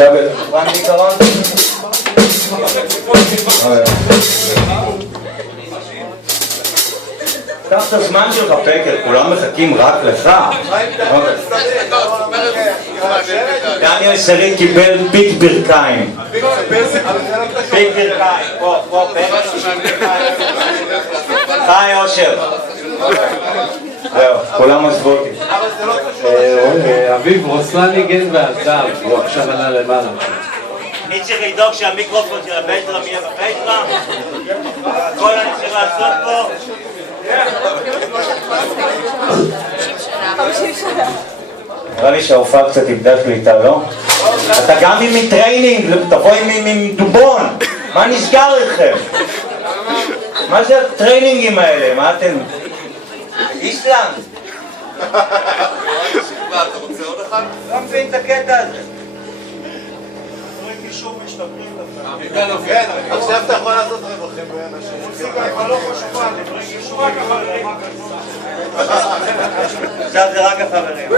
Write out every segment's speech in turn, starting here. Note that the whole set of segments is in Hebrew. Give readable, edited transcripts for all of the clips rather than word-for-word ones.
עכשיו, רן בעיקרון? קח את הזמן שלך, פקר, כולם מחכים רק לך. דניאל שריד קיבל פיק ברכיים. פיק ברכיים. בוא, חי אושר. זהו, כולם עזבו אותי. אביב רוסלן ניגן והזר, הוא עכשיו עלה למעלה. אני צריך לדאוג שהמיקרופון של הבייטרם יהיה בבייטרם. הכל אני צריך לעשות פה. נראה לי שההופעה קצת איבדה שליטה, לא? אתה גם עם טריינינג, תבוא עם דובון. מה נסגר לכם? מה זה הטריינינגים האלה? מה אתם... איסלנד? אתה רוצה עוד אחד? לא מבין את הקטע הזה. עכשיו אתה יכול לעשות רווחים באנשים. מוזיקה כבר לא חשובה, נשמע ככה ברמה כזאת. עכשיו זה רק החברים.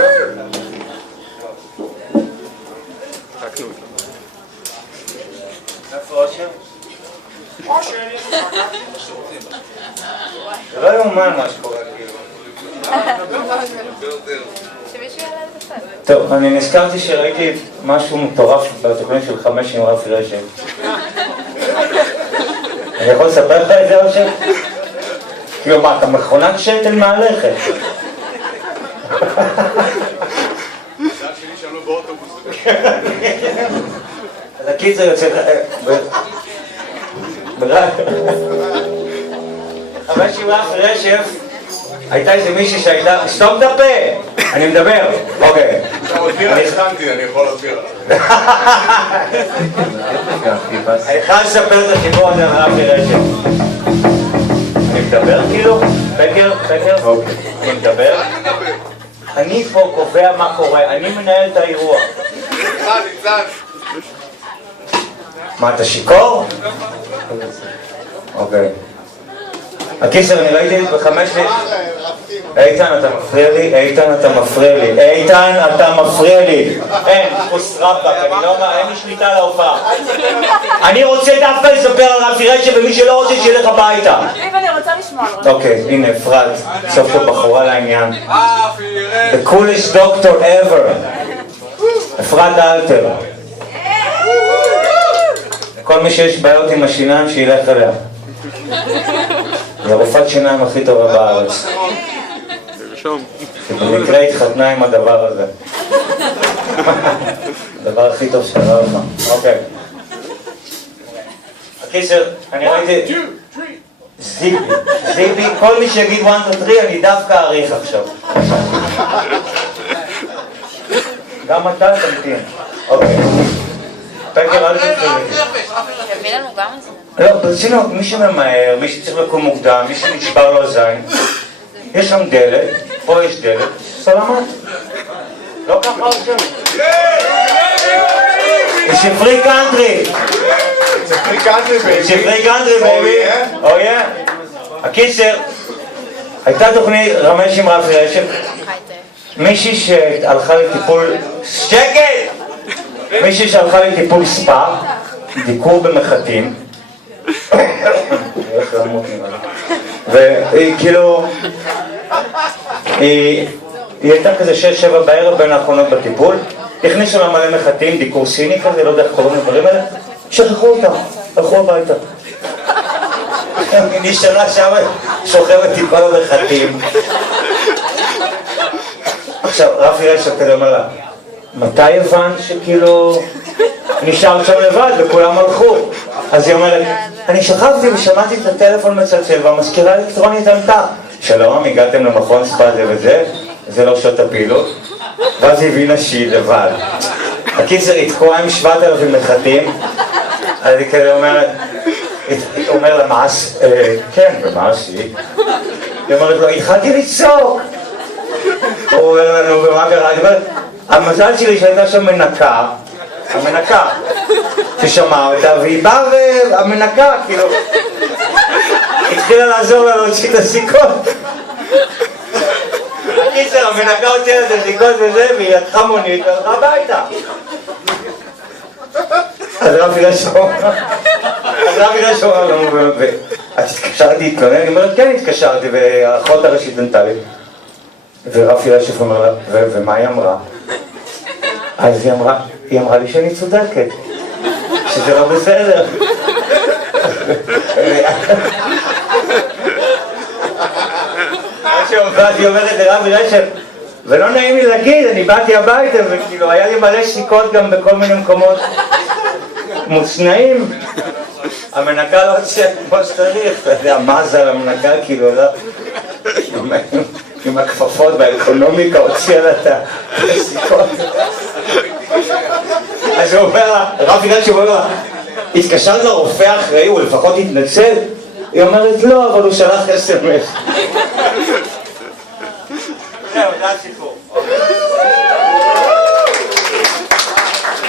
איפה אושר? אושר, זה לא יאומן מה שקורה כאילו. טוב, אני נזכרתי שראיתי משהו מטורף בתוכנית של 5 עם רפי רשף. אני יכול לספר לך את זה אושר? כאילו מה, אתה מכונת שתל מהלכת. אז הקיצר יוצא... 5 עם רפי רשף הייתה איזה מישהי שהייתה... סתום את הפה! אני מדבר, אוקיי. אתה מסביר, אני החתמתי, אני יכול להסביר. אני חייב לספר את הסיפור הזה על רפי רשף. אני מדבר כאילו? פקר? אני מדבר? אני פה קובע מה קורה, אני מנהל את האירוע. ניצן. מה, אתה שיקור? אוקיי. הקיסר, אני ראיתי את ב5... איתן, אתה מפריע לי? איתן, אתה מפריע לי. אין, חוס רבק, אין לי שליטה על ההופעה. אני רוצה דווקא לספר על רפי רשף ומי שלא רוצה שילך הביתה. אביב, אני רוצה לשמוע על רפי. אוקיי, הנה, אפרת, סוף כל בחורה לעניין. The coolest doctor ever. אפרת אלתר. כל מי שיש בעיות עם השיניים שילך אליה. היא הרופאת שיניים הכי טובה בארץ. במקרה התחתנה עם הדבר הזה. הדבר הכי טוב שקרה לך. אוקיי. הקיצר, אני ראיתי... זיבי, כל מי שיגיד 1, 2, 3, אני דווקא אעריך עכשיו. גם אתה תמתין. אוקיי. פקר, אל תתחיל. תביא לנו גם את זה. לא, ברצינות, מי שממהר, מי שצריך לקום מוקדם, מי שנשבר לו הזין, יש שם דלת, פה יש דלת, סלמת. לא ככה עכשיו. It's a free country. It's a free country, baby. It's a free country, baby. Oh yeah. הקיצר, הייתה תוכנית 5 עם רפי רשף. מישהי שהלכה לטיפול... שקט! מישהי שהלכה לטיפול ספא, דיקור במחטים. והיא כאילו... היא הייתה כזה 6-7 בערב בין האחרונות בטיפול. הכניסו לה מלא מחטים, דיקור סיני כזה, לא יודע איך קוראים לדברים האלה. שכחו אותה, הלכו הביתה. היא נשארה שם, שוכבת עם כל המחטים. עכשיו, רפי רשף כזה אומר לה, מתי הבנת שכאילו נשאר שם לבד וכולם הלכו? אז היא אומרת, אני שכבתי ושמעתי את הטלפון מצלצל והמזכירה האלקטרונית ענתה, שלום, הגעתם למכון ספא זה וזה, זה לא שעות הפעילות. ואז היא הבינה שהיא לבד. הקיצר התקועה עם 7,000 מחטים, אז היא כזה אומרת, היא אומר לה, מעש? כן, ומה עשית? היא אומרת לו, התחלתי לצעוק. הוא אומר לנו, ומה קרה? היא אומרת, המזל שלי שהייתה שם מנקה, המנקה, ששמעה אותה, והיא באה והמנקה, כאילו, התחילה לעזור לה להוציא את הסיכות. קיצר, המנקה הוציאה את הסיכות וזה, והיא לקחה מונית והלכה הביתה. אז רפי רשו אמר לנו, אז התקשרתי להתלונן, אני אומרת, כן התקשרתי, והאחות הראשית ענתה לי. ורפי רשו אומר לה, ומה היא אמרה? אז היא אמרה לי שאני צודקת, שזה לא בסדר. היא אומרת לרבי רשף, ולא נעים לי להגיד, אני באתי הביתה וכאילו היה לי מלא שיקות גם בכל מיני מקומות מוצנעים. המנקה לא הוציאה כמו שצריך, אתה יודע, מה זה על המנקה כאילו, לא? עם הכפפות והאקונומיקה הוציאה לה את השיקות. אז הוא אומר לה, רפי רשף אומר לה, התקשרת לרופא האחראי, הוא לפחות התנצל? היא אומרת לא, אבל הוא שלח SMS. זהו, זה הסיפור.